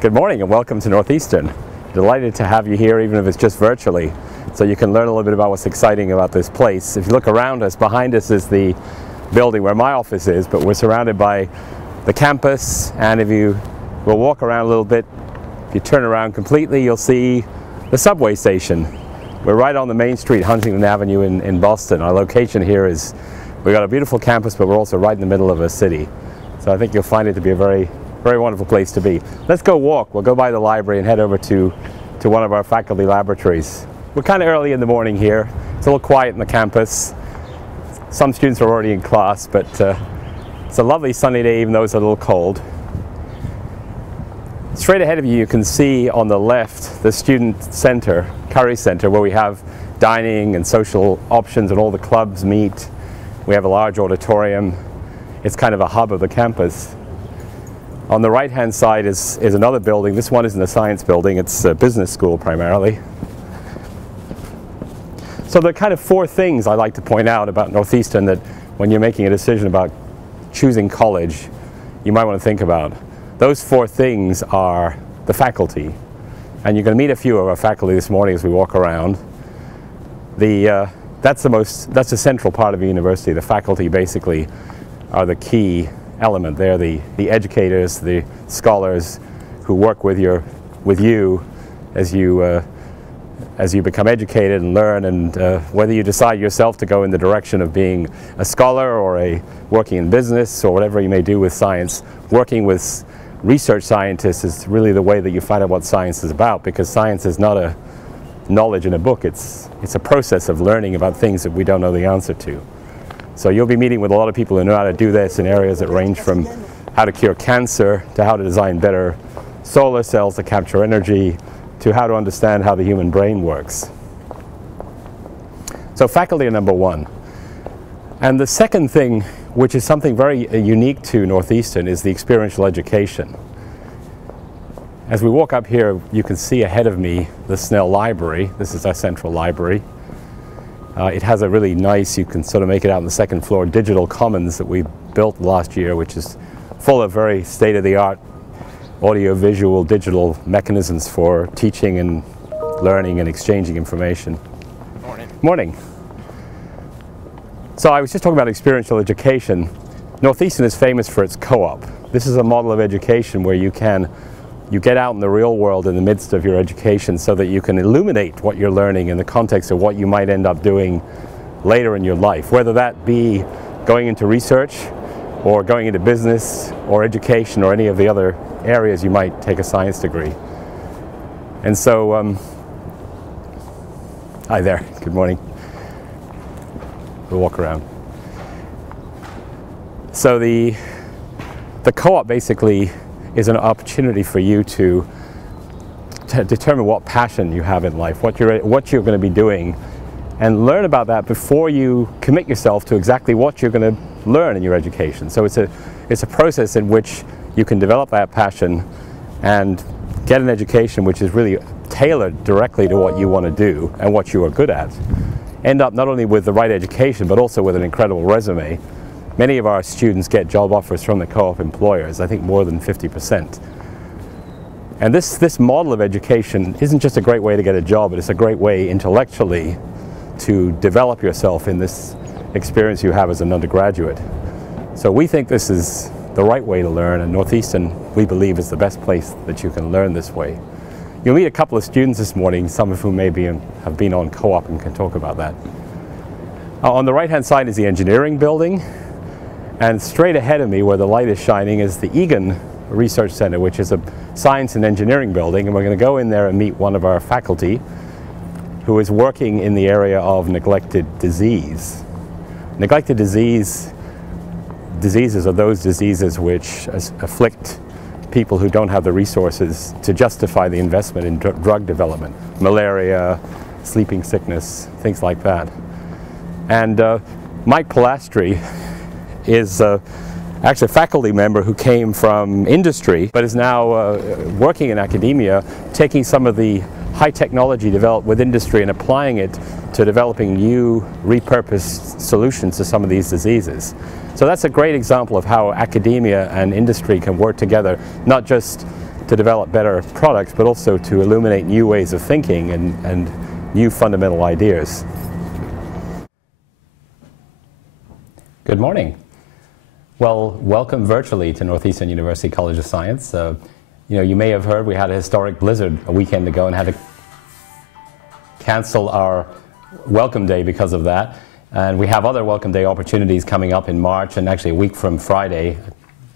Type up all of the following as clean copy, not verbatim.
Good morning and welcome to Northeastern. Delighted to have you here, even if it's just virtually, so you can learn a little bit about what's exciting about this place. If you look around us, behind us is the building where my office is, but we're surrounded by the campus, and if you will walk around a little bit, if you turn around completely, you'll see the subway station. We're right on the main street, Huntington Avenue in Boston. Our location here is, we've got a beautiful campus, but we're also right in the middle of a city. So I think you'll find it to be a very wonderful place to be. Let's go walk. We'll go by the library and head over to one of our faculty laboratories. We're kind of early in the morning here. It's a little quiet in the campus. Some students are already in class, but it's a lovely sunny day, even though it's a little cold. Straight ahead of you, you can see on the left the student center, Curry Center, where we have dining and social options and all the clubs meet. We have a large auditorium. It's kind of a hub of the campus. On the right-hand side is another building. This one isn't a science building, it's a business school primarily. So there are kind of four things I like to point out about Northeastern that when you're making a decision about choosing college, you might want to think about. Those four things are the faculty. And you're going to meet a few of our faculty this morning as we walk around. That's the central part of the university. The faculty basically are the key element. They're the educators, the scholars who work with you as you become educated and learn, and whether you decide yourself to go in the direction of being a scholar or working in business or whatever you may do with science, working with research scientists is really the way that you find out what science is about, because science is not a knowledge in a book. It's a process of learning about things that we don't know the answer to. So you'll be meeting with a lot of people who know how to do this in areas that range from how to cure cancer to how to design better solar cells to capture energy to how to understand how the human brain works. So faculty are number one. And the second thing, which is something very unique to Northeastern, is the experiential education. As we walk up here, you can see ahead of me the Snell Library. This is our central library. It has a really nice, you can sort of make it out on the second floor, digital commons that we built last year, which is full of very state-of-the-art audio-visual digital mechanisms for teaching and learning and exchanging information. Morning. Morning. So I was just talking about experiential education. Northeastern is famous for its co-op. This is a model of education where you get out in the real world in the midst of your education so that you can illuminate what you're learning in the context of what you might end up doing later in your life, whether that be going into research or going into business or education or any of the other areas you might take a science degree. And so, hi there, good morning. We'll walk around. So the co-op basically is an opportunity for you to determine what passion you have in life, what you're going to be doing, and learn about that before you commit yourself to exactly what you're going to learn in your education. So it's a process in which you can develop that passion and get an education which is really tailored directly to what you want to do and what you are good at. End up not only with the right education, but also with an incredible resume. Many of our students get job offers from the co-op employers, I think more than 50%. And this model of education isn't just a great way to get a job, but it's a great way intellectually to develop yourself in this experience you have as an undergraduate. So we think this is the right way to learn, and Northeastern, we believe, is the best place that you can learn this way. You'll meet a couple of students this morning, some of whom maybe have been on co-op and can talk about that. On the right-hand side is the engineering building. And straight ahead of me, where the light is shining, is the Egan Research Center, which is a science and engineering building. And we're going to go in there and meet one of our faculty who is working in the area of neglected disease. Neglected diseases are those diseases which afflict people who don't have the resources to justify the investment in drug development. Malaria, sleeping sickness, things like that. And Mike Pilastri is actually a faculty member who came from industry but is now working in academia, taking some of the high technology developed with industry and applying it to developing new repurposed solutions to some of these diseases. So that's a great example of how academia and industry can work together, not just to develop better products, but also to illuminate new ways of thinking and new fundamental ideas. Good morning. Well, welcome virtually to Northeastern University College of Science. You may have heard we had a historic blizzard a weekend ago and had to cancel our Welcome Day because of that. And we have other Welcome Day opportunities coming up in March, and actually a week from Friday,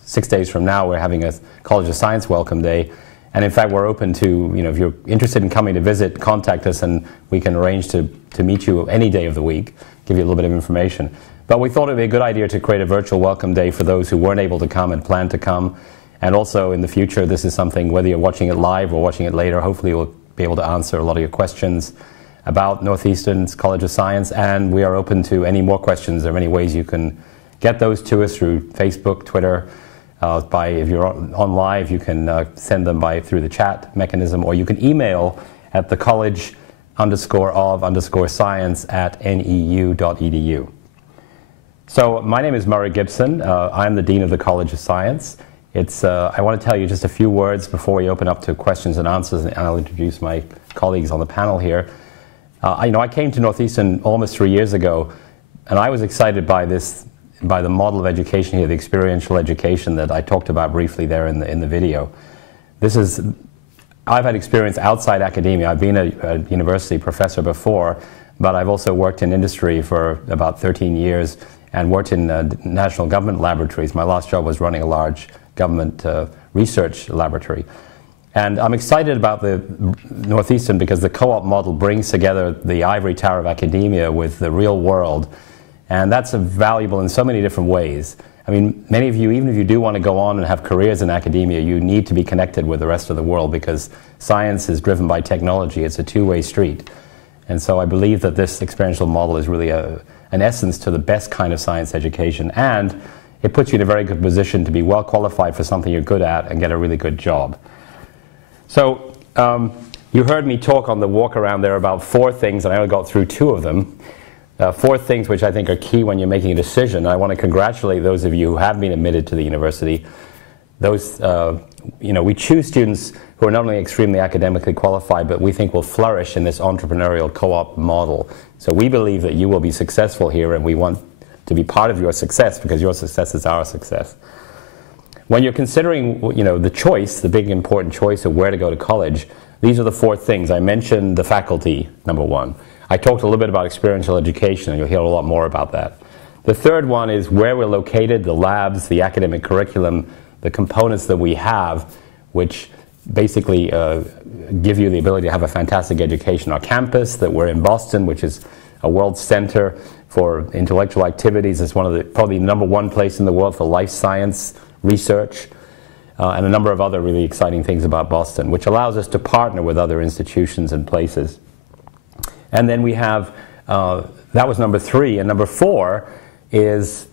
6 days from now, we're having a College of Science Welcome Day. And in fact, we're open to, if you're interested in coming to visit, contact us and we can arrange to meet you any day of the week, give you a little bit of information. But we thought it would be a good idea to create a virtual Welcome Day for those who weren't able to come and plan to come. And also in the future, this is something, whether you're watching it live or watching it later, hopefully we'll be able to answer a lot of your questions about Northeastern's College of Science, and we are open to any more questions. There are many ways you can get those to us through Facebook, Twitter. If you're on live, you can send them through the chat mechanism, or you can email at thecollege_of_science@neu.edu. So my name is Murray Gibson. I'm the Dean of the College of Science. I want to tell you just a few words before we open up to questions and answers, and I'll introduce my colleagues on the panel here. I came to Northeastern almost 3 years ago, and I was excited by the model of education here, the experiential education that I talked about briefly there in the video. I've had experience outside academia. I've been a university professor before, but I've also worked in industry for about 13 years and worked in national government laboratories. My last job was running a large government research laboratory. And I'm excited about the Northeastern because the co-op model brings together the ivory tower of academia with the real world. And that's valuable in so many different ways. I mean, many of you, even if you do want to go on and have careers in academia, you need to be connected with the rest of the world because science is driven by technology. It's a two-way street. And so I believe that this experiential model is really an essence to the best kind of science education. And it puts you in a very good position to be well qualified for something you're good at and get a really good job. So you heard me talk on the walk around there about 4 things, and I only got through 2 of them. 4 things which I think are key when you're making a decision. I want to congratulate those of you who have been admitted to the university. We choose students who are not only extremely academically qualified, but we think will flourish in this entrepreneurial co-op model. So we believe that you will be successful here, and we want to be part of your success because your success is our success. When you're considering, the choice, the big important choice of where to go to college, these are the 4 things. I mentioned the faculty, number 1. I talked a little bit about experiential education, and you'll hear a lot more about that. The third one is where we're located, the labs, the academic curriculum, the components that we have, which basically give you the ability to have a fantastic education. Our campus, that we're in Boston, which is a world center for intellectual activities. It's probably the number 1 place in the world for life science research, and a number of other really exciting things about Boston, which allows us to partner with other institutions and places. And then we have, that was number 3, and number 4 is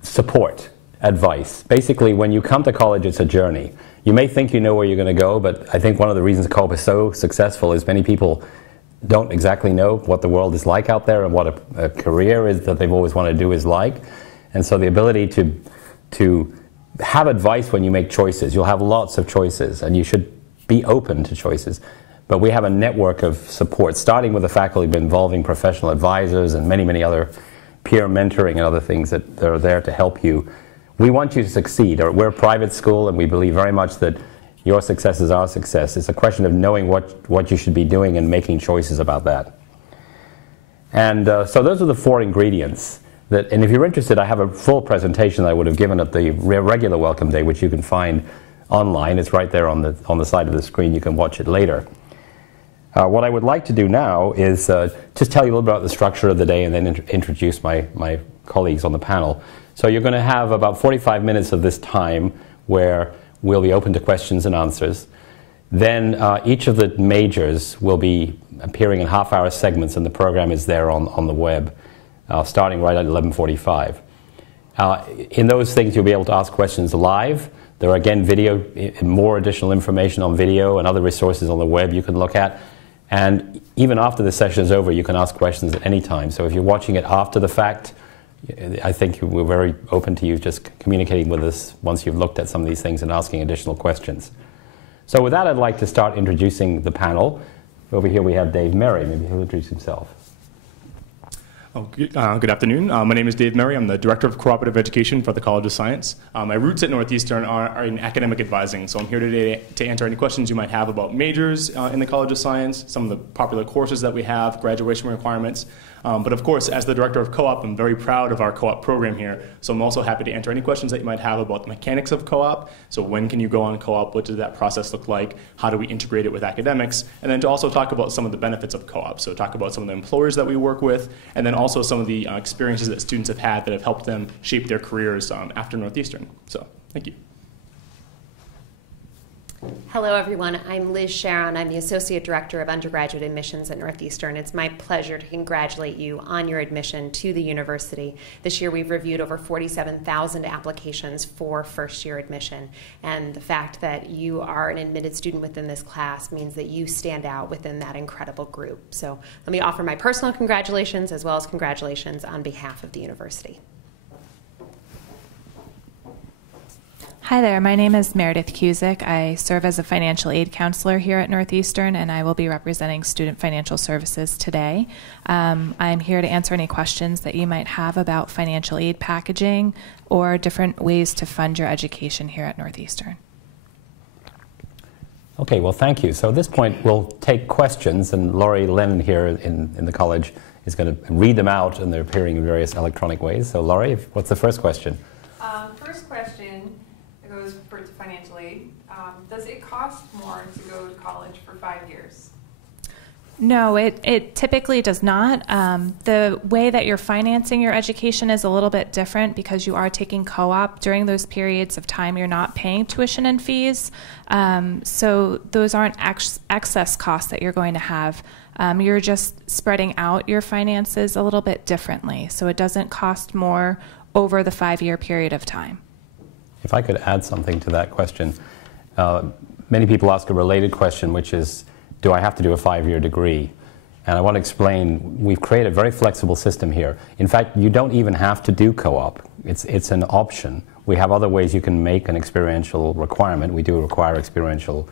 support, advice. Basically, when you come to college, it's a journey. You may think you know where you're going to go, but I think one of the reasons Coop is so successful is many people don't exactly know what the world is like out there and what a career is that they've always wanted to do is like. And so the ability to have advice when you make choices. You'll have lots of choices, and you should be open to choices. But we have a network of support, starting with the faculty, involving professional advisors and many, many other peer mentoring and other things that are there to help you. We want you to succeed. We're a private school, and we believe very much that your success is our success. It's a question of knowing what you should be doing and making choices about that. And so those are the 4 ingredients. And if you're interested, I have a full presentation that I would have given at the regular Welcome Day, which you can find online. It's right there on the side of the screen. You can watch it later. What I would like to do now is just tell you a little bit about the structure of the day and then introduce my colleagues on the panel. So you're going to have about 45 minutes of this time where we'll be open to questions and answers. Then each of the majors will be appearing in half-hour segments, and the program is there on the web, starting right at 11:45. In those things, you'll be able to ask questions live. There are, again, more additional information on video and other resources on the web you can look at. And even after the session is over, you can ask questions at any time. So if you're watching it after the fact, I think we're very open to you just communicating with us once you've looked at some of these things and asking additional questions. So with that, I'd like to start introducing the panel. Over here we have Dave Merry. Maybe he'll introduce himself. Good afternoon. My name is Dave Merry. I'm the Director of Cooperative Education for the College of Science. My roots at Northeastern are in academic advising, so I'm here today to answer any questions you might have about majors in the College of Science, some of the popular courses that we have, graduation requirements. But of course, as the Director of Co-op, I'm very proud of our co-op program here, so I'm also happy to answer any questions that you might have about the mechanics of co-op. So when can you go on co-op? What does that process look like? How do we integrate it with academics? And then to also talk about some of the benefits of co-op. So talk about some of the employers that we work with, and then also some of the experiences that students have had that have helped them shape their careers after Northeastern. So thank you. Hello, everyone. I'm Liz Sharon. I'm the Associate Director of Undergraduate Admissions at Northeastern. It's my pleasure to congratulate you on your admission to the university. This year, we've reviewed over 47,000 applications for first-year admission, and the fact that you are an admitted student within this class means that you stand out within that incredible group. So let me offer my personal congratulations as well as congratulations on behalf of the university. Hi there, my name is Meredith Kuzak. I serve as a financial aid counselor here at Northeastern, and I will be representing Student Financial Services today. I'm here to answer any questions that you might have about financial aid packaging or different ways to fund your education here at Northeastern. Okay, well, thank you. So at this point, we'll take questions, and Laurie Lynn here in the college is going to read them out, and they're appearing in various electronic ways. So Laurie, what's the first question? First question goes for financial aid. Does it cost more to go to college for 5 years? No, it typically does not. The way that you're financing your education is a little bit different because you are taking co-op. During those periods of time, you're not paying tuition and fees. So those aren't excess costs that you're going to have. You're just spreading out your finances a little bit differently. So it doesn't cost more over the 5-year period of time. If I could add something to that question, many people ask a related question, which is, do I have to do a 5-year degree? And I want to explain, we've created a very flexible system here. In fact, you don't even have to do co-op. It's an option. We have other ways you can make an experiential requirement. We do require experiential,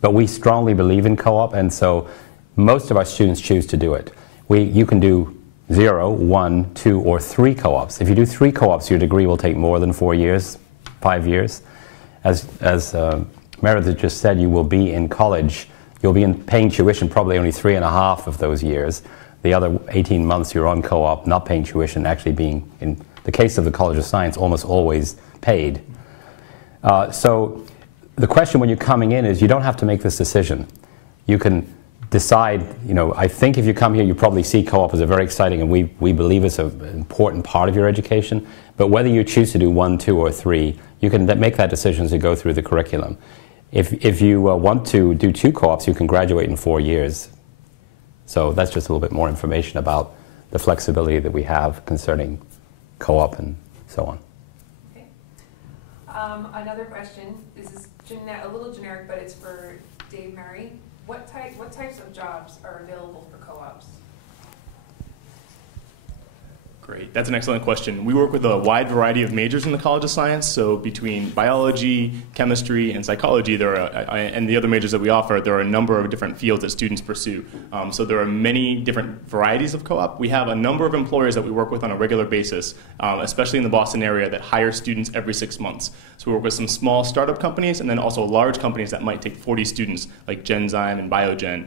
but we strongly believe in co-op, and so most of our students choose to do it. You can do 0, 1, 2, or 3 co-ops. If you do 3 co-ops, your degree will take more than 4 years, 5 years. As Meredith just said, you will be in college. You'll be paying tuition probably only 3.5 of those years. The other 18 months you're on co-op, not paying tuition, actually being, in the case of the College of Science, almost always paid. So the question when you're coming in is you don't have to make this decision. You can decide, I think if you come here, you probably see co-op as a very exciting, and we believe it's an important part of your education. But whether you choose to do 1, 2, or 3, you can make that decision as you go through the curriculum. If you want to do 2 co-ops, you can graduate in 4 years. So that's just a little bit more information about the flexibility that we have concerning co-op and so on. Okay. Another question. This is a little generic, but it's for Dave Merry. What types of jobs are available for co-ops? Great, that's an excellent question. We work with a wide variety of majors in the College of Science, so between biology, chemistry, and psychology, and the other majors that we offer, there are a number of different fields that students pursue. So there are many different varieties of co-op. We have a number of employers that we work with on a regular basis, especially in the Boston area, that hire students every 6 months. So we work with some small startup companies, and then also large companies that might take 40 students, like Genzyme and Biogen.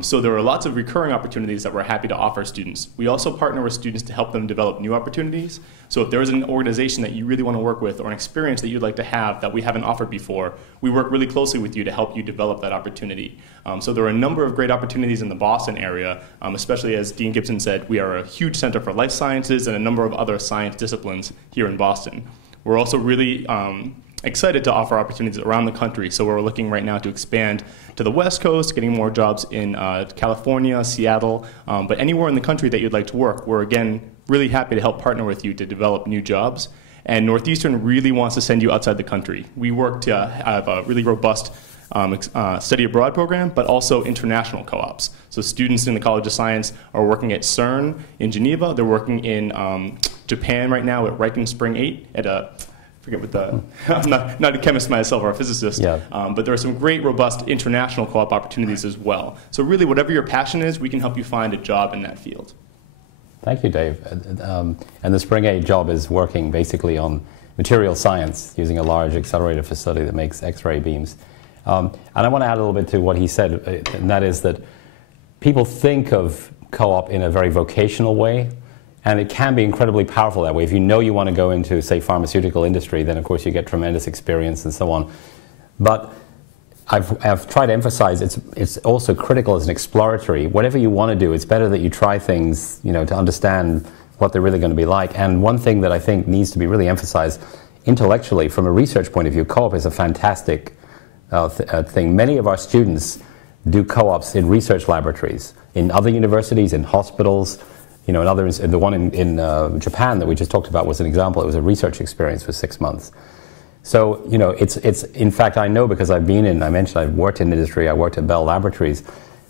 So there are lots of recurring opportunities that we're happy to offer students. We also partner with students to help them develop new opportunities. So if there is an organization that you really want to work with or an experience that you'd like to have that we haven't offered before, we work really closely with you to help you develop that opportunity. So there are a number of great opportunities in the Boston area, especially as Dean Gibson said, we are a huge center for life sciences and a number of other science disciplines here in Boston. We're also really excited to offer opportunities around the country. So we're looking right now to expand to the West Coast, getting more jobs in California, Seattle, but anywhere in the country that you'd like to work. We're, again, really happy to help partner with you to develop new jobs. And Northeastern really wants to send you outside the country. We work to have a really robust study abroad program, but also international co-ops. So students in the College of Science are working at CERN in Geneva. They're working in Japan right now at Riken Spring 8 at a forget what the, I'm not a chemist myself or a physicist, yeah. But there are some great, robust international co-op opportunities as well. So really, whatever your passion is, we can help you find a job in that field. Thank you, Dave. And the Spring A job is working basically on material science using a large accelerator facility that makes X-ray beams. And I want to add a little bit to what he said, and that is that people think of co-op in a very vocational way, and it can be incredibly powerful that way. If you know you want to go into, say, pharmaceutical industry, then of course you get tremendous experience and so on. But I've tried to emphasize it's also critical as an exploratory. Whatever you want to do, it's better that you try things, you know, to understand what they're really going to be like. And one thing that I think needs to be really emphasized intellectually, from a research point of view, co-op is a fantastic thing. Many of our students do co-ops in research laboratories, in other universities, in hospitals, you know, and others. The one in Japan that we just talked about was an example. It was a research experience for 6 months. So, you know, it's in fact, I know because I've been in, I mentioned I've worked in industry, I worked at Bell Laboratories.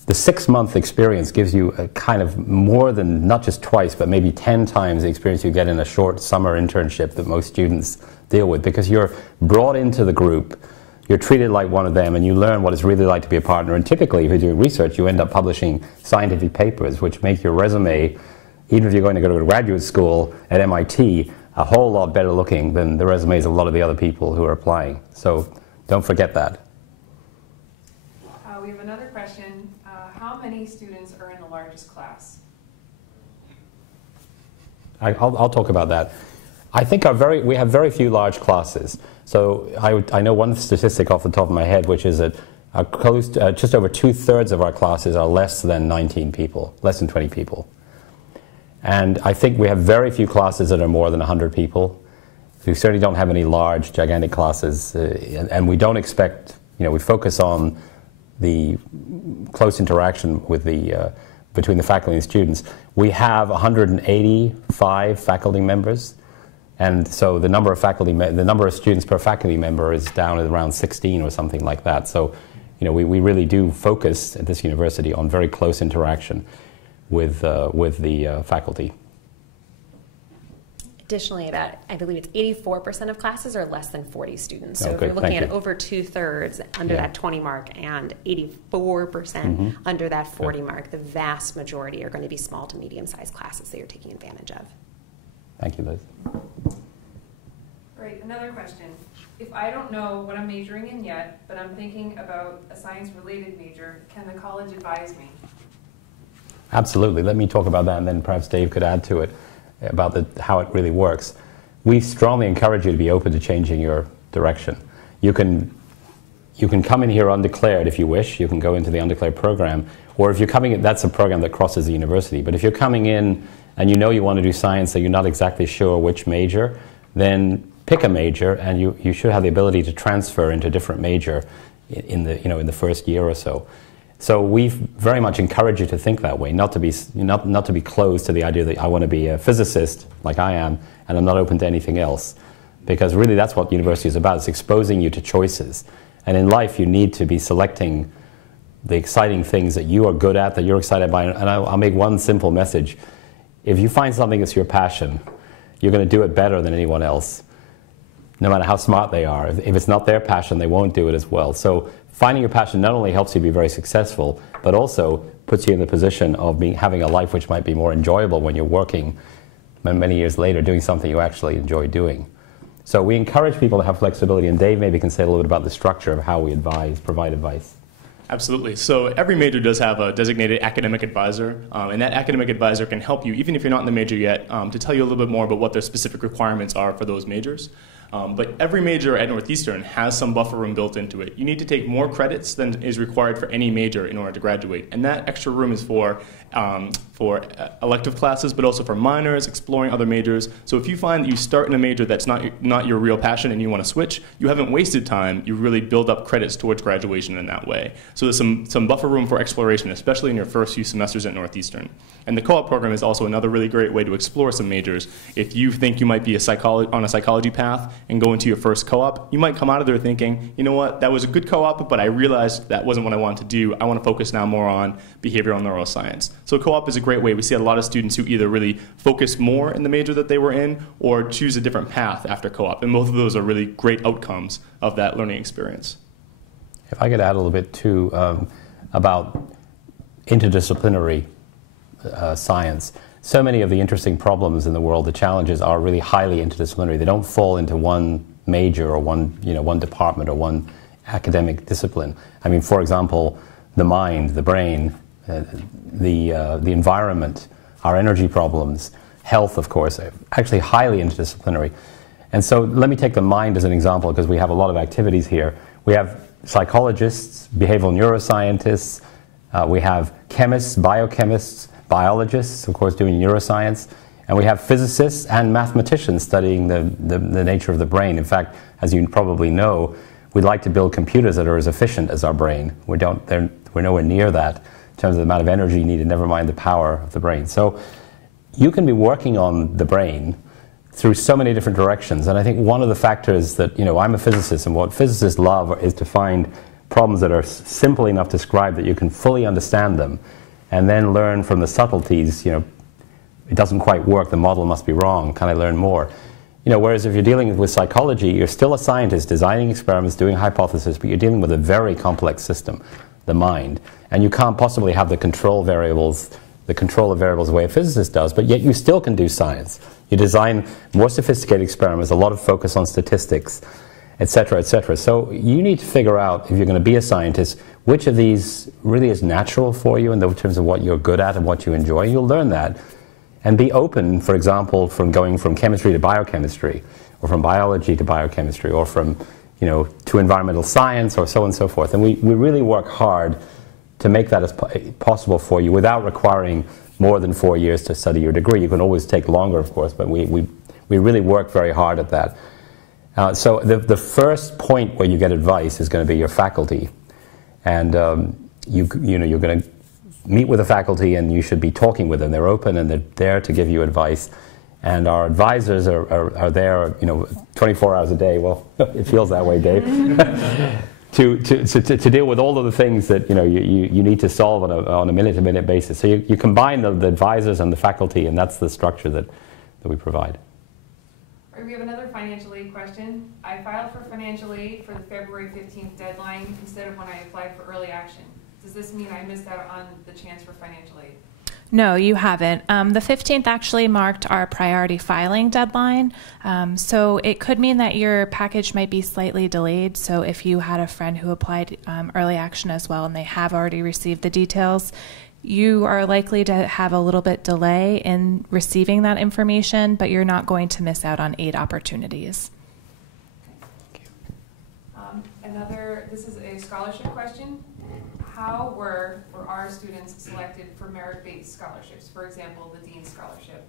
The 6-month experience gives you a kind of more than, not just twice, but maybe 10 times the experience you get in a short summer internship that most students deal with, because you're brought into the group, you're treated like one of them, and you learn what it's really like to be a partner. And typically, if you're doing research, you end up publishing scientific papers, which make your resume, even if you're going to go to graduate school at MIT, a whole lot better looking than the resumes of a lot of the other people who are applying. So don't forget that. We have another question. How many students are in the largest class? I'll talk about that. I think we have very few large classes. So I know one statistic off the top of my head, which is that just over 2/3 of our classes are less than 19 people, less than 20 people. And I think we have very few classes that are more than 100 people. We certainly don't have any large, gigantic classes, and we don't expect, you know, we focus on the close interaction with between the faculty and students. We have 185 faculty members, and so the number of students per faculty member is down at around 16 or something like that. So, you know, we really do focus at this university on very close interaction with the faculty. Additionally, I believe it's 84% of classes are less than 40 students. So if good. you're looking at over 2/3 under that 20 mark and 84% under that 40 mark, the vast majority are going to be small to medium-sized classes that you're taking advantage of. Thank you, Liz. Great. Another question. If I don't know what I'm majoring in yet, but I'm thinking about a science-related major, can the college advise me? Absolutely. Let me talk about that, and then perhaps Dave could add to it about how it really works. We strongly encourage you to be open to changing your direction. You can come in here undeclared if you wish. You can go into the undeclared program, or if you're coming in, that's a program that crosses the university. But if you're coming in and you know you want to do science, so you're not exactly sure which major, then pick a major, and you should have the ability to transfer into a different major in the first year or so. So we very much encourage you to think that way, not to be closed to the idea that I want to be a physicist like I am, and I'm not open to anything else, because really that's what university is about. It's exposing you to choices, and in life you need to be selecting the exciting things that you are good at, that you're excited by. And I'll make one simple message: if you find something that's your passion, you're going to do it better than anyone else, no matter how smart they are. If it's not their passion, they won't do it as well. So finding your passion not only helps you be very successful, but also puts you in the position of having a life which might be more enjoyable when you're working many years later doing something you actually enjoy doing. So we encourage people to have flexibility, and Dave maybe can say a little bit about the structure of how we provide advice. Absolutely. So every major does have a designated academic advisor, and that academic advisor can help you, even if you're not in the major yet, to tell you a little bit more about what their specific requirements are for those majors. But every major at Northeastern has some buffer room built into it. You need to take more credits than is required for any major in order to graduate. And that extra room is for elective classes, but also for minors, exploring other majors. So if you find that you start in a major that's not your real passion and you want to switch, you haven't wasted time. You really build up credits towards graduation in that way. So there's some buffer room for exploration, especially in your first few semesters at Northeastern. And the co-op program is also another really great way to explore some majors. If you think you might be on a psychology path, and go into your first co-op, you might come out of there thinking, you know what, that was a good co-op, but I realized that wasn't what I wanted to do. I want to focus now more on behavioral neuroscience. So co-op is a great way. We see a lot of students who either really focus more in the major that they were in or choose a different path after co-op. And both of those are really great outcomes of that learning experience. If I could add a little bit too about interdisciplinary science. So many of the interesting problems in the world, the challenges are really highly interdisciplinary. They don't fall into one major or one department or one academic discipline. I mean, for example, the mind, the brain, the environment, our energy problems, health, of course, are actually highly interdisciplinary. And so let me take the mind as an example because we have a lot of activities here. We have psychologists, behavioral neuroscientists, we have chemists, biochemists, biologists, of course, doing neuroscience, and we have physicists and mathematicians studying the nature of the brain. In fact, as you probably know, we'd like to build computers that are as efficient as our brain. We're nowhere near that in terms of the amount of energy needed, never mind the power of the brain. So you can be working on the brain through so many different directions, and I think one of the factors that, I'm a physicist, and what physicists love is to find problems that are simple enough to describe that you can fully understand them, and then learn from the subtleties. It doesn't quite work, the model must be wrong, can I learn more? Whereas if you're dealing with psychology, you're still a scientist designing experiments, doing hypotheses, but you're dealing with a very complex system, the mind. And you can't possibly have the control of variables the way a physicist does, but yet you still can do science. You design more sophisticated experiments, a lot of focus on statistics, et cetera, et cetera. So you need to figure out, if you're going to be a scientist, which of these really is natural for you in terms of what you're good at and what you enjoy. You'll learn that. And be open, for example, from going from chemistry to biochemistry, or from biology to biochemistry, or from, to environmental science, or so on and so forth. And we really work hard to make that as possible for you without requiring more than 4 years to study your degree. You can always take longer, of course, but we really work very hard at that. So the first point where you get advice is going to be your faculty. And you're going to meet with the faculty, and you should be talking with them. They're open and they're there to give you advice. And our advisors are there, 24 hours a day. Well, it feels that way, Dave. to deal with all of the things that you need to solve on a minute-to-minute basis. So you combine the advisors and the faculty, and that's the structure that we provide. All right, we have another financial aid question. I filed for financial aid for the February 15th deadline instead of when I applied for early action. Does this mean I missed out on the chance for financial aid? No, you haven't. The 15th actually marked our priority filing deadline. So it could mean that your package might be slightly delayed. So if you had a friend who applied early action as well and they have already received the details, you are likely to have a little bit delay in receiving that information, but you're not going to miss out on aid opportunities. This is a scholarship question. How were our students selected for merit-based scholarships? For example, the Dean's Scholarship.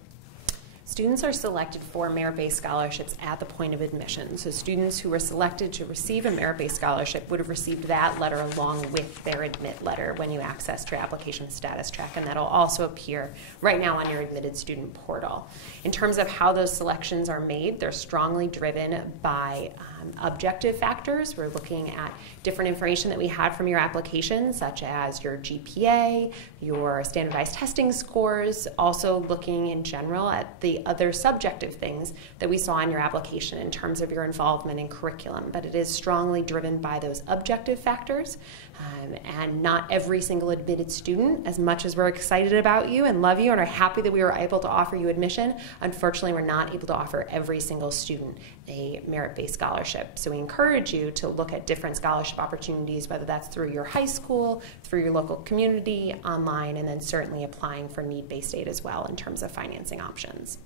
Students are selected for merit-based scholarships at the point of admission. So students who were selected to receive a merit-based scholarship would have received that letter along with their admit letter when you accessed your application status track, and that'll also appear right now on your admitted student portal. In terms of how those selections are made, they're strongly driven by objective factors. We're looking at different information that we had from your application, such as your GPA, your standardized testing scores, also looking in general at the other subjective things that we saw in your application in terms of your involvement in curriculum. But it is strongly driven by those objective factors, and not every single admitted student, as much as we're excited about you and love you and are happy that we were able to offer you admission, unfortunately we're not able to offer every single student a merit-based scholarship. So we encourage you to look at different scholarship opportunities, whether that's through your high school, through your local community, online, and then certainly applying for need-based aid as well in terms of financing options.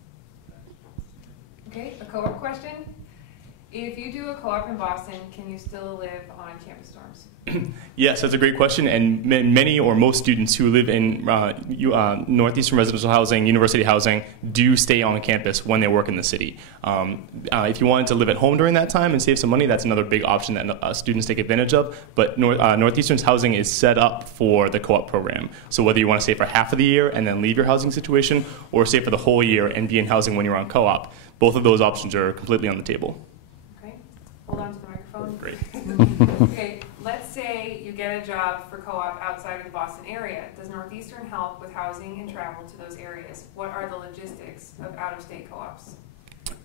Okay, a co-op question. If you do a co-op in Boston, can you still live on campus dorms? Yes, that's a great question, and many or most students who live in Northeastern residential housing, university housing, do stay on campus when they work in the city. If you wanted to live at home during that time and save some money, that's another big option that students take advantage of, but Northeastern's housing is set up for the co-op program. So whether you want to stay for half of the year and then leave your housing situation, or stay for the whole year and be in housing when you're on co-op, both of those options are completely on the table. hold on to the microphone. Great. Okay, let's say you get a job for co-op outside of the Boston area. Does Northeastern help with housing and travel to those areas? What are the logistics of out-of-state co-ops?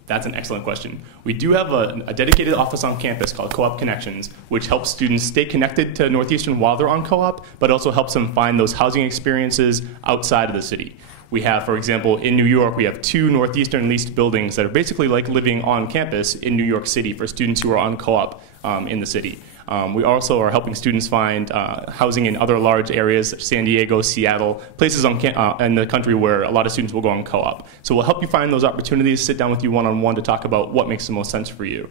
That's an excellent question. We do have a dedicated office on campus called Coop Connections, which helps students stay connected to Northeastern while they're on co-op, but also helps them find those housing experiences outside of the city. We have, for example, in New York, we have 2 Northeastern leased buildings that are basically like living on campus in New York City for students who are on co-op in the city. We also are helping students find housing in other large areas, San Diego, Seattle, places in the country where a lot of students will go on co-op. So we'll help you find those opportunities, sit down with you one-on-one to talk about what makes the most sense for you.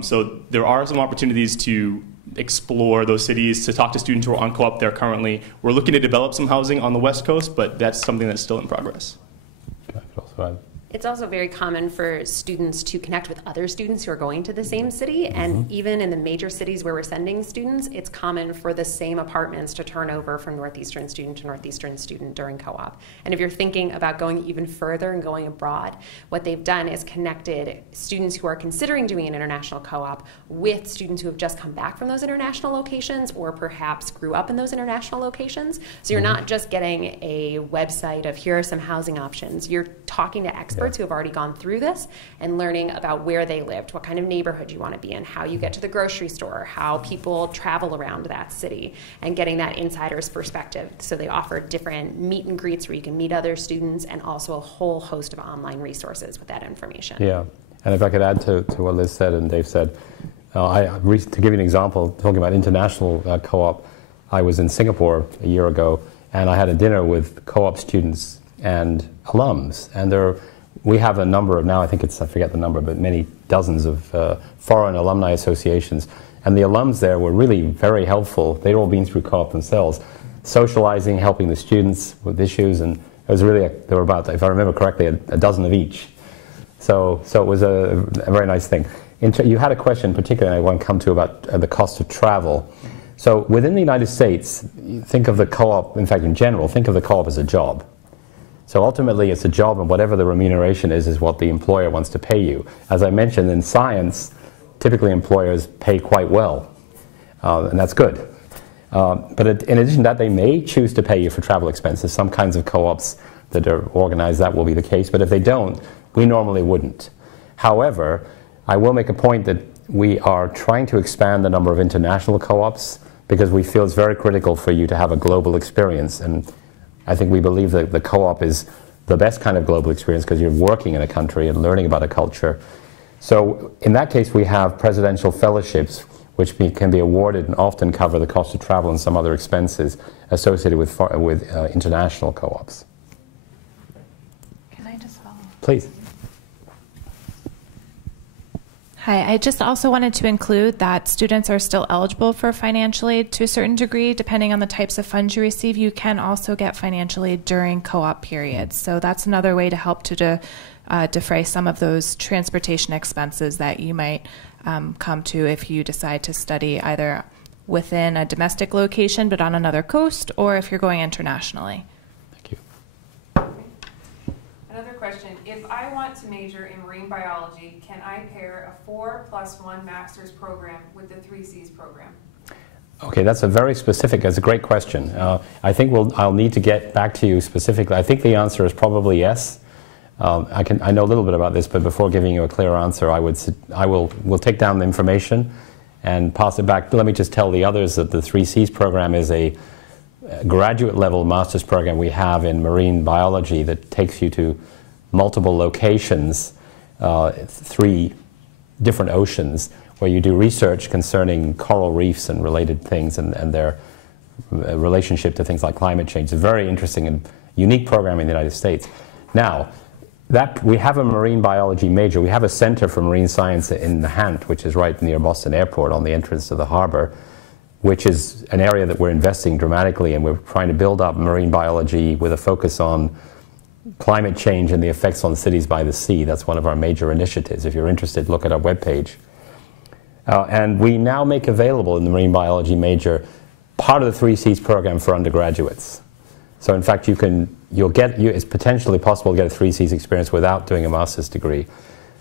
So there are some opportunities to explore those cities, to talk to students who are on co-op there currently. We're looking to develop some housing on the West Coast, but that's something that's still in progress. It's also very common for students to connect with other students who are going to the same city, and even in the major cities where we're sending students, it's common for the same apartments to turn over from Northeastern student to Northeastern student during co-op. And if you're thinking about going even further and going abroad, what they've done is connected students who are considering doing an international co-op with students who have just come back from those international locations or perhaps grew up in those international locations. So you're not just getting a website of here are some housing options. You're talking to experts who have already gone through this and learning about where they lived, what kind of neighborhood you want to be in, how you get to the grocery store, how people travel around that city, and getting that insider's perspective. So they offer different meet and greets where you can meet other students, and also a whole host of online resources with that information. Yeah, and if I could add to what Liz said and Dave said, to give you an example, talking about international co-op, I was in Singapore a year ago, and I had a dinner with co-op students and alums, and we have a number of, now I think it's, I forget the number, but many dozens of foreign alumni associations. And the alums there were really very helpful. They'd all been through co-op themselves, socializing, helping the students with issues, and it was really, there were about, if I remember correctly, a dozen of each. So it was a very nice thing. You had a question particularly I want to come to about the cost of travel. So within the United States, think of the co-op, in fact in general, think of the co-op as a job. So ultimately it's a job, and whatever the remuneration is what the employer wants to pay you. As I mentioned, in science, typically employers pay quite well, and that's good. But in addition to that, they may choose to pay you for travel expenses. Some kinds of co-ops that are organized, that will be the case, but if they don't, we normally wouldn't. However, I will make a point that we are trying to expand the number of international co-ops because we feel it's very critical for you to have a global experience, and I think we believe that the co-op is the best kind of global experience because you're working in a country and learning about a culture. So in that case, we have presidential fellowships which can be awarded and often cover the cost of travel and some other expenses associated with international co-ops. Can I just follow? Please. Hi, I just also wanted to include that students are still eligible for financial aid to a certain degree. Depending on the types of funds you receive, you can also get financial aid during co-op periods. So that's another way to help to defray some of those transportation expenses that you might come to if you decide to study either within a domestic location but on another coast, or if you're going internationally. Thank you. Another question, if I want to major in marine biology, can I pair a 4+1 master's program with the 3 C's program? Okay, that's a very specific, that's a great question. I think I'll need to get back to you specifically. I think the answer is probably yes. I know a little bit about this, but before giving you a clear answer, we'll take down the information and pass it back. Let me just tell the others that the 3 C's program is a graduate level master's program we have in marine biology that takes you to multiple locations, 3 different oceans, where you do research concerning coral reefs and related things and their relationship to things like climate change. It's a very interesting and unique program in the United States. Now, we have a marine biology major. We have a center for marine science in Nahant, which is right near Boston Airport on the entrance to the harbor, which is an area that we're investing dramatically, and we're trying to build up marine biology with a focus on climate change and the effects on cities by the sea. That's one of our major initiatives. If you're interested, look at our webpage. And we now make available in the marine biology major part of the 3 C's program for undergraduates. So in fact, it's potentially possible to get a 3 C's experience without doing a master's degree.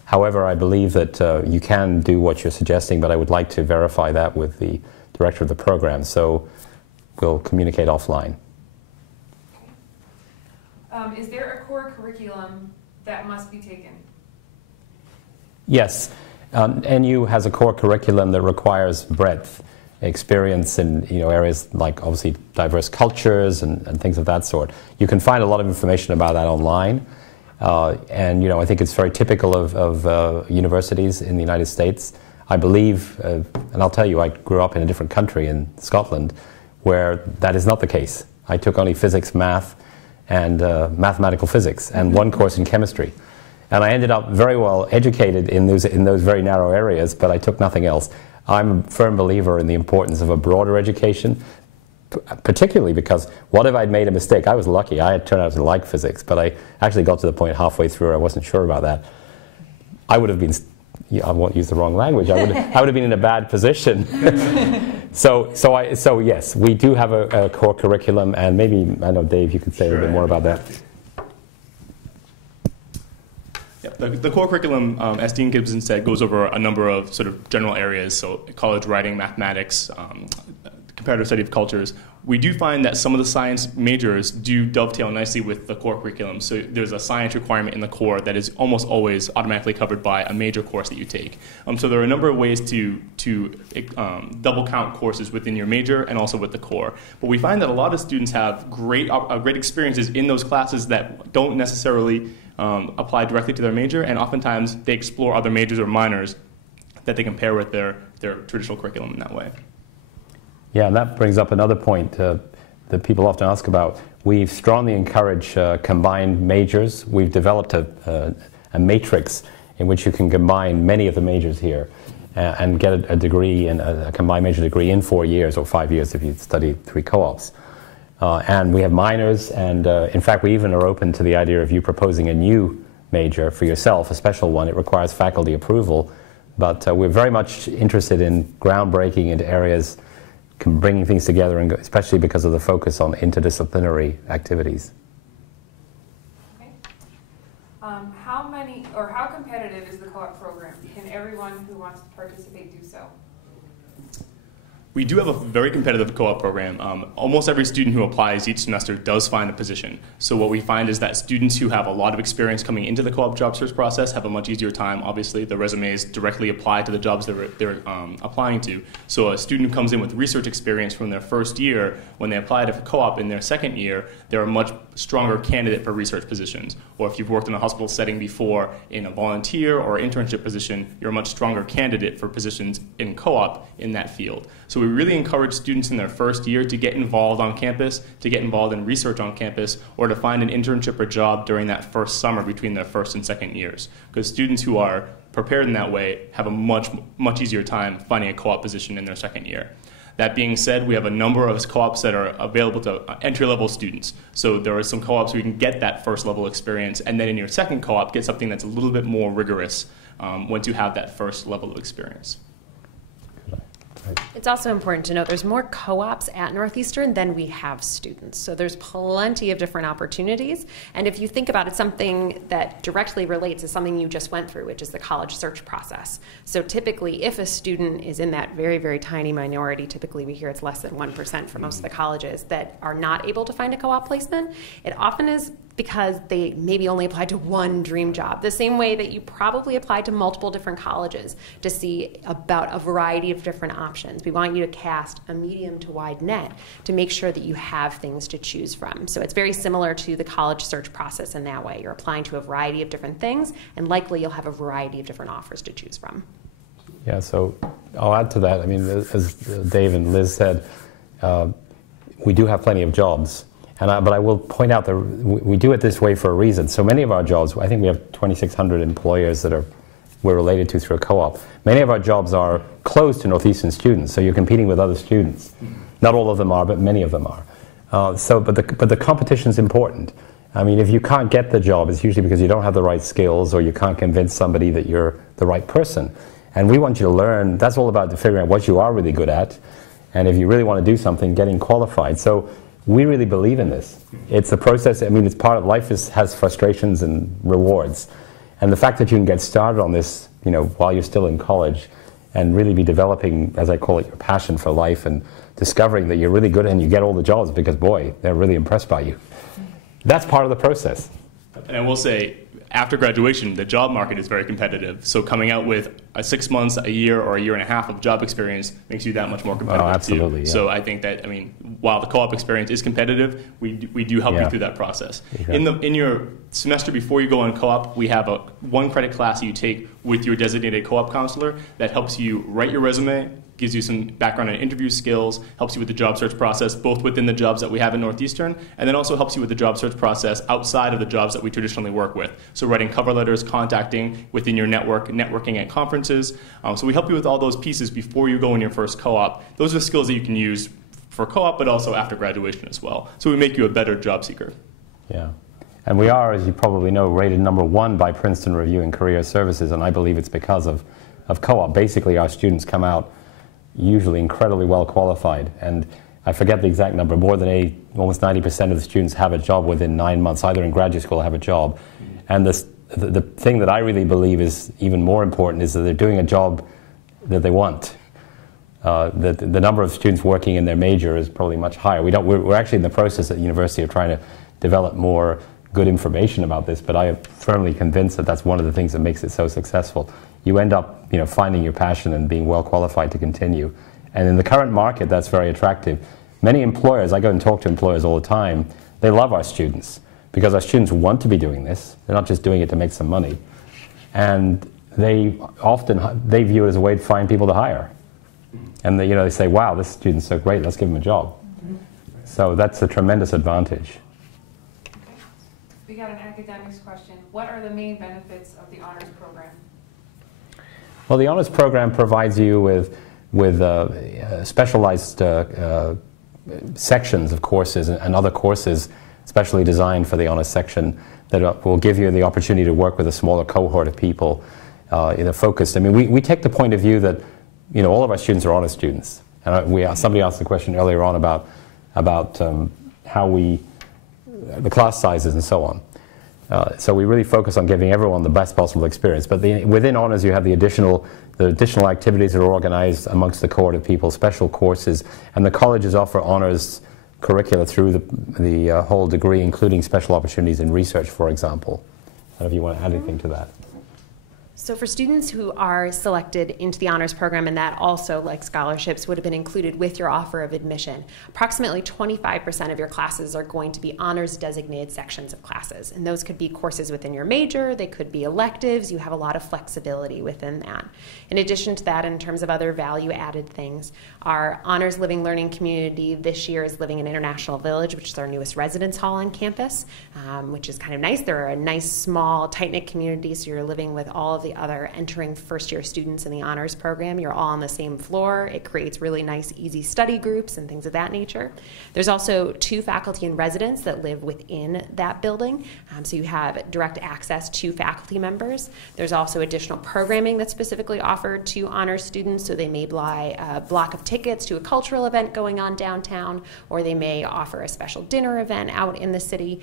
However, I believe that you can do what you're suggesting, but I would like to verify that with the director of the program. So we'll communicate offline. Is there a core curriculum that must be taken? Yes. NU has a core curriculum that requires breadth, experience in areas like obviously diverse cultures and things of that sort. You can find a lot of information about that online. And I think it's very typical of universities in the United States. I believe, and I'll tell you, I grew up in a different country in Scotland where that is not the case. I took only physics, math, and mathematical physics, and one course in chemistry. And I ended up very well educated in those very narrow areas, but I took nothing else. I'm a firm believer in the importance of a broader education, particularly because what if I'd made a mistake? I was lucky. I had turned out to like physics, but I actually got to the point halfway through I wasn't sure about that. I would have been, I won't use the wrong language, I would have been in a bad position. So yes, we do have a core curriculum, and maybe, I know Dave, you could say a little bit more about that. The core curriculum, as Dean Gibson said, goes over a number of sort of general areas, so college writing, mathematics, comparative study of cultures. We do find that some of the science majors do dovetail nicely with the core curriculum. So there's a science requirement in the core that is almost always automatically covered by a major course that you take. So there are a number of ways to double count courses within your major and also with the core. But we find that a lot of students have great experiences in those classes that don't necessarily apply directly to their major, and oftentimes they explore other majors or minors that they compare with their traditional curriculum in that way. Yeah, and that brings up another point that people often ask about. We've strongly encouraged combined majors. We've developed a matrix in which you can combine many of the majors here and get a degree, a combined major degree in 4 years or 5 years if you study 3 co-ops. And we have minors, and in fact we even are open to the idea of you proposing a new major for yourself, a special one. It requires faculty approval, but we're very much interested in groundbreaking into areas, bringing things together, and especially because of the focus on interdisciplinary activities. Okay. How competitive is the co-op program? Can everyone who wants to participate do so? We do have a very competitive co-op program. Almost every student who applies each semester does find a position. So what we find is that students who have a lot of experience coming into the co-op job search process have a much easier time. Obviously, the resumes directly apply to the jobs they're applying to. So a student who comes in with research experience from their first year, when they apply to co-op in their second year, they're a much stronger candidate for research positions. Or if you've worked in a hospital setting before in a volunteer or internship position, you're a much stronger candidate for positions in co-op in that field. So we really encourage students in their first year to get involved on campus, to get involved in research on campus, or to find an internship or job during that first summer between their first and second years. Because students who are prepared in that way have a much easier time finding a co-op position in their second year. That being said, we have a number of co-ops that are available to entry-level students. So there are some co-ops where you can get that first-level experience, and then in your second co-op, get something that's a little bit more rigorous once you have that first level of experience. It's also important to note there's more co-ops at Northeastern than we have students. So there's plenty of different opportunities. And if you think about it, something that directly relates is something you just went through, which is the college search process. So typically, if a student is in that very, very tiny minority, typically we hear it's less than 1% for most of the colleges that are not able to find a co-op placement, it often is because they maybe only applied to one dream job, the same way that you probably applied to multiple different colleges to see about a variety of different options. We want you to cast a medium to wide net to make sure that you have things to choose from. So it's very similar to the college search process in that way. You're applying to a variety of different things, and likely you'll have a variety of different offers to choose from. Yeah, so I'll add to that. I mean, as Dave and Liz said, we do have plenty of jobs. But I will point out that we do it this way for a reason. So many of our jobs, I think we have 2,600 employers that we're related to through a co-op. Many of our jobs are closed to Northeastern students, so you're competing with other students. Not all of them are, but many of them are. But the competition is important. I mean, if you can't get the job, it's usually because you don't have the right skills or you can't convince somebody that you're the right person. And we want you to learn. That's all about figuring out what you are really good at. And if you really want to do something, getting qualified. So we really believe in this. It's a process. I mean, it's part of life. Has frustrations and rewards, And the fact that you can get started on this, while you're still in college, and really be developing, as I call it, your passion for life, and discovering that you're really good and you get all the jobs because, boy, they're really impressed by you. That's part of the process. And I will say, after graduation, the job market is very competitive. So coming out with 6 months, a year, or a year and a half of job experience makes you that much more competitive. Oh, absolutely. Yeah. So I think that, while the co-op experience is competitive, we do help you through that process. Exactly. In your semester before you go on co-op, we have a 1-credit class that you take with your designated co-op counselor that helps you write your resume, gives you some background on interview skills, helps you with the job search process, both within the jobs that we have in Northeastern, and then also helps you with the job search process outside of the jobs that we traditionally work with. So writing cover letters, contacting within your network, networking at conferences. So we help you with all those pieces before you go in your first co-op. Those are skills that you can use for co-op, but also after graduation as well. So we make you a better job seeker. Yeah. And we are, as you probably know, rated #1 by Princeton Review in Career Services, and I believe it's because of co-op. Basically, our students come out usually incredibly well qualified, and I forget the exact number, almost 90% of the students have a job within 9 months, either in graduate school or have a job. And the thing that I really believe is even more important is that they're doing a job that they want. The number of students working in their major is probably much higher. We're actually in the process at the university of trying to develop more good information about this, but I am firmly convinced that that's one of the things that makes it so successful. You end up finding your passion and being well qualified to continue. And in the current market, that's very attractive. Many employers, I go and talk to employers all the time, they love our students because our students want to be doing this. They're not just doing it to make some money. And they view it as a way to find people to hire. And they say, wow, this student's so great, let's give him a job. So that's a tremendous advantage. We got an academics question. What are the main benefits of the honors program? Well, the honors program provides you with specialized sections of courses and other courses specially designed for the honors section that will give you the opportunity to work with a smaller cohort of people focused. We take the point of view that all of our students are honors students. And somebody asked the question earlier on about how the class sizes and so on. So we really focus on giving everyone the best possible experience. But within honors, you have the additional activities that are organized amongst the cohort of people, special courses, and the colleges offer honors curricula through the whole degree, including special opportunities in research, for example. I don't know if you want to add anything to that. So for students who are selected into the honors program, and that also, like scholarships, would have been included with your offer of admission, approximately 25% of your classes are going to be honors designated sections of classes. And those could be courses within your major, they could be electives, you have a lot of flexibility within that. In addition to that, in terms of other value added things, our honors living learning community this year is living in International Village, which is our newest residence hall on campus, which is kind of nice. They're a nice, small, tight-knit community, so you're living with all of the other entering first-year students in the honors program. You're all on the same floor. It creates really nice, easy study groups and things of that nature. There's also 2 faculty in residence that live within that building, so you have direct access to faculty members. There's also additional programming that's specifically offered to honors students, so they may buy a block of tickets to a cultural event going on downtown, or they may offer a special dinner event out in the city.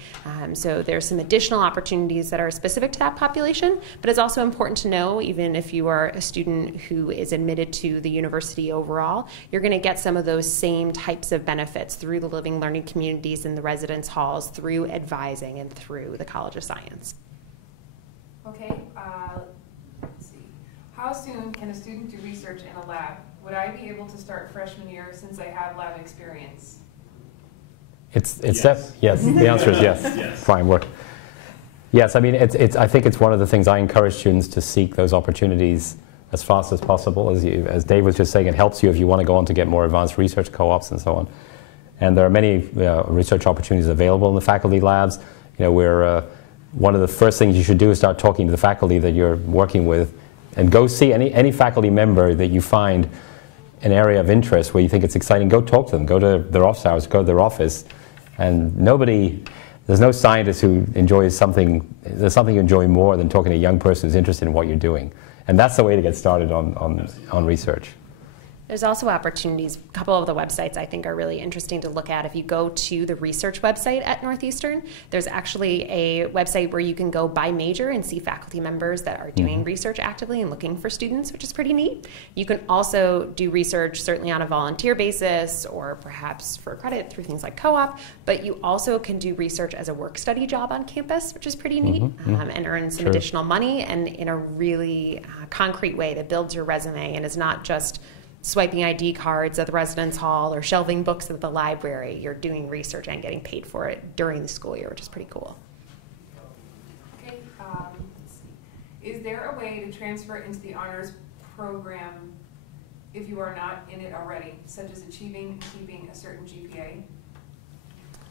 So there's some additional opportunities that are specific to that population, but it's also important to know, even if you are a student who is admitted to the university overall, you're going to get some of those same types of benefits through the living learning communities in the residence halls, through advising, and through the College of Science. Okay, let's see. How soon can a student do research in a lab? Would I be able to start freshman year since I have lab experience? Yes. Yes. The answer is yes. Yes. Fine work. Yes, I mean, I think it's one of the things I encourage students to seek those opportunities as fast as possible. As Dave was just saying, it helps you if you want to go on to get more advanced research co-ops and so on. And there are many research opportunities available in the faculty labs. One of the first things you should do is start talking to the faculty that you're working with, and go see any faculty member that you find an area of interest where you think it's exciting. Go talk to them. Go to their office hours. Go to their office. And there's no scientist who enjoys something. There's something you enjoy more than talking to a young person who's interested in what you're doing. And that's the way to get started on research. There's also opportunities. A couple of the websites I think are really interesting to look at. If you go to the research website at Northeastern, there's actually a website where you can go by major and see faculty members that are doing research actively and looking for students, which is pretty neat. You can also do research certainly on a volunteer basis or perhaps for credit through things like co-op, but you also can do research as a work-study job on campus, which is pretty neat, and earn some additional money and in a really concrete way that builds your resume and is not just swiping ID cards at the residence hall or shelving books at the library. You're doing research and getting paid for it during the school year, which is pretty cool. Okay, let's see. Is there a way to transfer into the honors program if you are not in it already, such as achieving and keeping a certain GPA?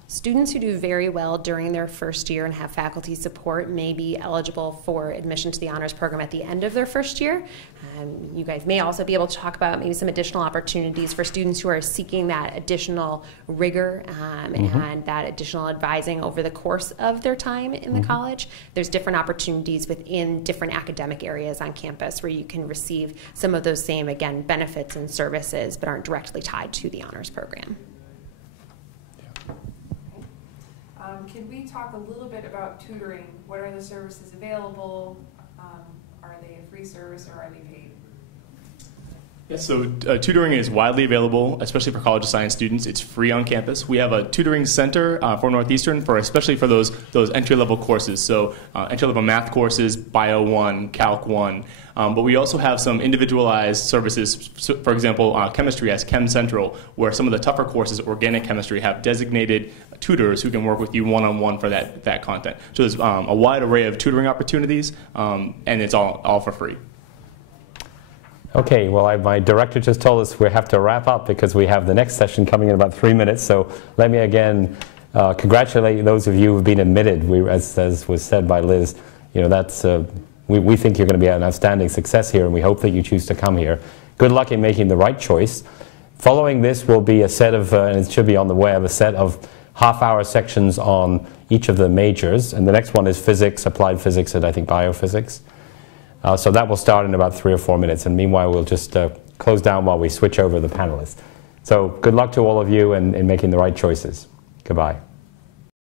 Students who do very well during their first year and have faculty support may be eligible for admission to the honors program at the end of their first year. You guys may also be able to talk about maybe some additional opportunities for students who are seeking that additional rigor and that additional advising over the course of their time in the college. There's different opportunities within different academic areas on campus where you can receive some of those same, again, benefits and services but aren't directly tied to the honors program. Can we talk a little bit about tutoring? What are the services available? Are they a free service or are they paid? Yes, so tutoring is widely available, especially for College of Science students. It's free on campus. We have a tutoring center for Northeastern, especially for those entry-level courses. So entry-level math courses, Bio 1, Calc 1. But we also have some individualized services. So, for example, chemistry has Chem Central, where some of the tougher courses, organic chemistry, have designated tutors who can work with you one-on-one for that content. So there's a wide array of tutoring opportunities, and it's all for free. Okay, well, my director just told us we have to wrap up because we have the next session coming in about 3 minutes. So let me again congratulate those of you who have been admitted. As was said by Liz, that's we think you're going to be an outstanding success here, and we hope that you choose to come here. Good luck in making the right choice. Following this will be a set of, and it should be on the web, a set of half-hour sections on each of the majors, and the next one is physics, applied physics, and I think biophysics. So that will start in about 3 or 4 minutes, and meanwhile we'll just close down while we switch over the panelists. So good luck to all of you in making the right choices. Goodbye.